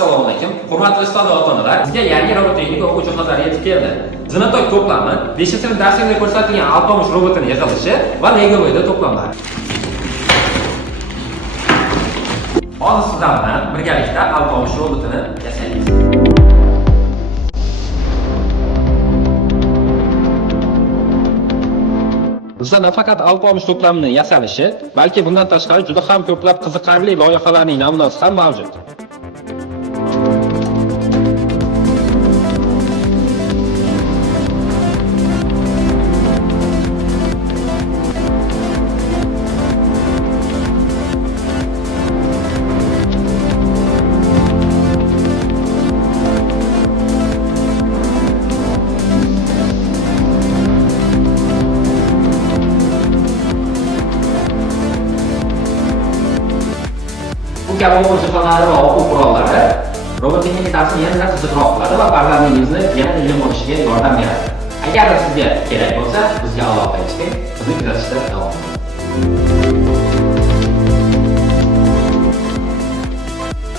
Assalomu alaykum. Hurmatli ustoz va ota-onalar, bizga yangi robot texnika o'quv jihozlari yetib keldi. Zinotoy to'plami 5-sinf darsligida ko'rsatilgan Alpomish robotining yig'ilishi va Legovoyda to'plamlari. Hozir sizlar bilan birgalikda Alpomish robotini yasaymiz. Bizda nafaqat Alpomish to'plamini yasalishi, balki bundan tashqari juda ham ko'plab qiziqarli loyihalarning namunasi ham mavjud. Bu kabi o'quv jihozlari va o'quv qurollari robot texnika darsini yanada qiziqroq qiladi va farzandingizni yanada ilm olishiga yordam beradi. Agar sizga kerak bo'lsa, bizga aloqa qiling, bizni kuzatishda davom eting.